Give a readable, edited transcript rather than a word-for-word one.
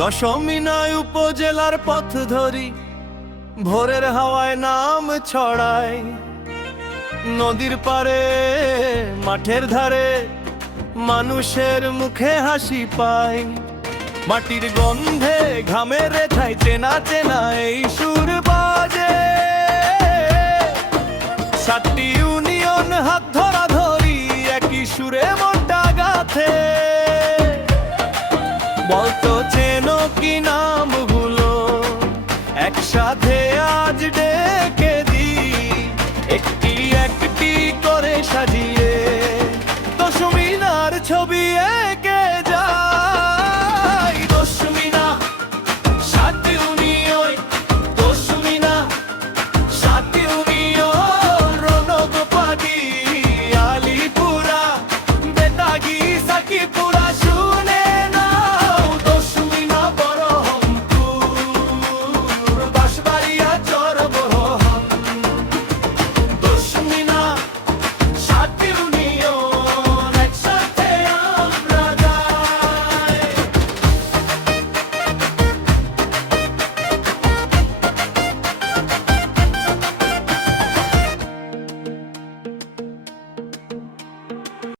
দশমিনায় উপজেলার পথ ধরি, ভোরের হাওয়ায় নাম ছড়ায়। নদীর পারে মাঠের ধারে মানুষের মুখে হাসি পায়। মাটির গন্ধে ঘামের রেখায় চেনা চেনা এই সুর বাজে। সাতটি ইউনিয়ন হাত ধরা ধরি, একই সুরে মনটা গাথে। বলতো চেনো কি নামগুলো, একসাথে